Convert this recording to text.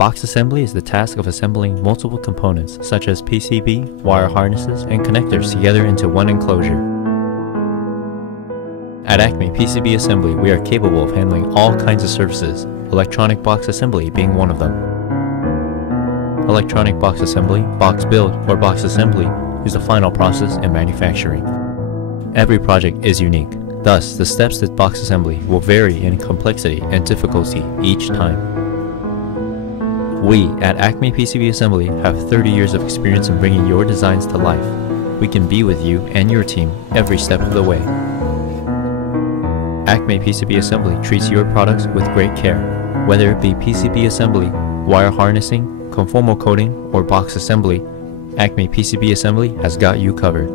Box assembly is the task of assembling multiple components such as PCB, wire harnesses, and connectors together into one enclosure. At ACME PCB Assembly, we are capable of handling all kinds of services, electronic box assembly being one of them. Electronic box assembly, box build, or box assembly is the final process in manufacturing. Every project is unique. Thus, the steps to box assembly will vary in complexity and difficulty each time. We at ACME PCB Assembly have 30 years of experience in bringing your designs to life. We can be with you and your team every step of the way. ACME PCB Assembly treats your products with great care. Whether it be PCB assembly, wire harnessing, conformal coating, or box assembly, ACME PCB Assembly has got you covered.